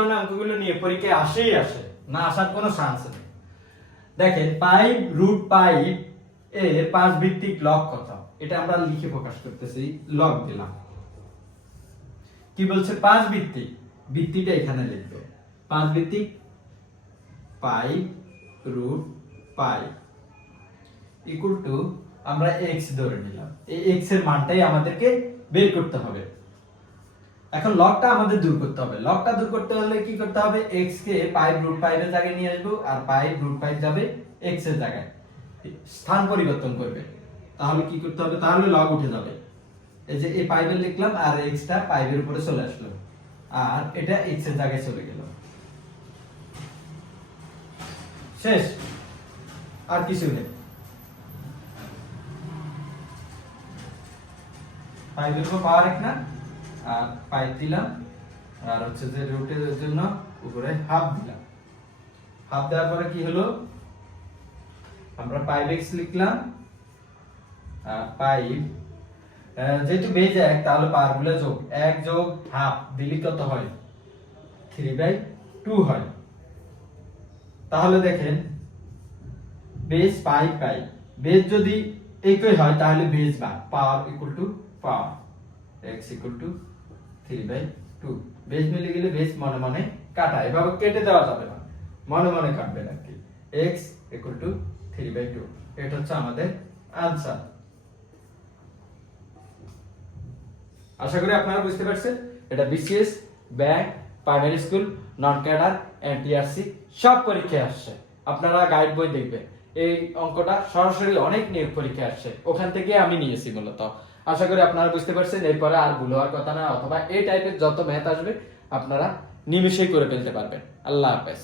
অঙ্কগুলো নিয়ে পরীক্ষায় আসেই আসে, না আসার কোনো চান্স নেই। দেখেন পাইপ রুট পাইপ এর 5 ভিত্তিক লগ কত, এটা আমরা লিখে প্রকাশ করতেছি, লগ দিলাম। কি বলছে 5 ভিত্তিক, ভিত্তিটা এখানে লিখবে। 5 ভিত্তিক পাইপ রুট পাইপ ইকুয়াল টু আমরা x ধরে নিলাম। এই x এর মানটাই আমাদেরকে বের করতে হবে। এখন লগটা আমাদের দূর করতে হবে। লগটা দূর করতে হলে কি করতে হবে, x কে পাইপ রুট পাইপের জায়গায় নিয়ে আসবো, আর পাইপ রুট পাইপ যাবে x এর জায়গায়, স্থান পরিবর্তন করবে। তাহলে কি করতে হবে, তাহলে লগ উঠে যাবে। এই যে এই পাইপে লিখলাম আর x টা পাইপের উপরে চলে আসলো, আর এটা x এর জায়গায় চলে গেল। শেষ, আর কিছু নেই। পাইপের উপর পাওয়ার এক না, আর পাইপ দিলাম, আর হচ্ছে যে রুটের জন্য উপরে হাফ দিলাম। হাফ দেওয়ার পরে কি হলো, আমরা পাইপ x লিখলাম, আর পাইপ যেহেতু বেজ এক তাহলে পাওয়ারগুলো যোগ, 1 যোগ হাফ দিলে কত হয়, 3/2 হয়। তাহলে দেখেন বেজ পাইপ পাইপ, বেজ যদি একই হয় তাহলে বেজ বা power equal to power, x equal to 3/2। Base মিলে গেলে বেজ মনে মনে কাটা, এভাবে কেটে দেওয়া যাবে না, মনে মনে কাটবেন আর কি। x ইকুয়াল টু 3/2, এটা হচ্ছে আমাদের আনসার। আশা করি আপনারা বুঝতে পারছেন। এটা BCS, bank, primary school, non cadre, NTRC সব পরীক্ষায় আসছে। আপনারা গাইড বই দেখবেন, এই অঙ্কটা সরাসরি অনেক নিয়োগ পরীক্ষায় আসছে, ওখান থেকে আমি নিয়েছি মূলত। আশা করি আপনারা বুঝতে পারছেন, এরপরে আর ভুল হওয়ার কথা না, অথবা এই টাইপের যত ম্যাথ আসবে আপনারা নিমেষেই করে ফেলতে পারবেন। আল্লাহ হাফেজ।